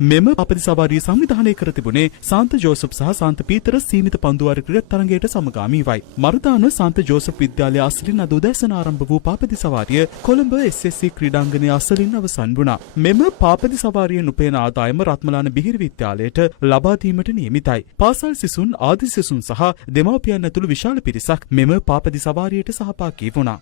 මෙම පාපති සවාරිය සංවිධානය කර තිබුණේ සාන්ත ජෝසප් සහ සාන්ත පීතර සීමිත පන්දුවාර ක්‍රිකට් තරගයට සමගාමීවයි. මර්දාන සාන්ත ජෝසප් විද්‍යාලය අසලින් අද උදෑසන ආරම්භ වූ පාපති සවාරිය කොළඹ SSC ක්‍රීඩාංගණය අසලින් අවසන් වුණා. මෙම පාපති සවාරියෙන් උපයන ආදායම රත්මලාන බිහිරි විද්‍යාලයට ලබා දීමට නියමිතයි. පාසල් සිසුන්, ආදි සිසුන් සහ දෙමව්පියන් ඇතුළු විශාල පිරිසක් මෙම පාපති සවාරියට සහභාගී වුණා.